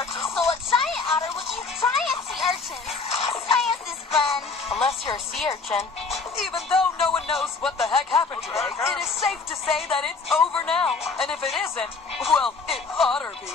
arches, so a giant otter would eat giant sea urchins. Science is fun. Unless you're a sea urchin. Even though no one knows what the heck happened today, it is safe to say that it's over now. And if it isn't, well, it oughter be.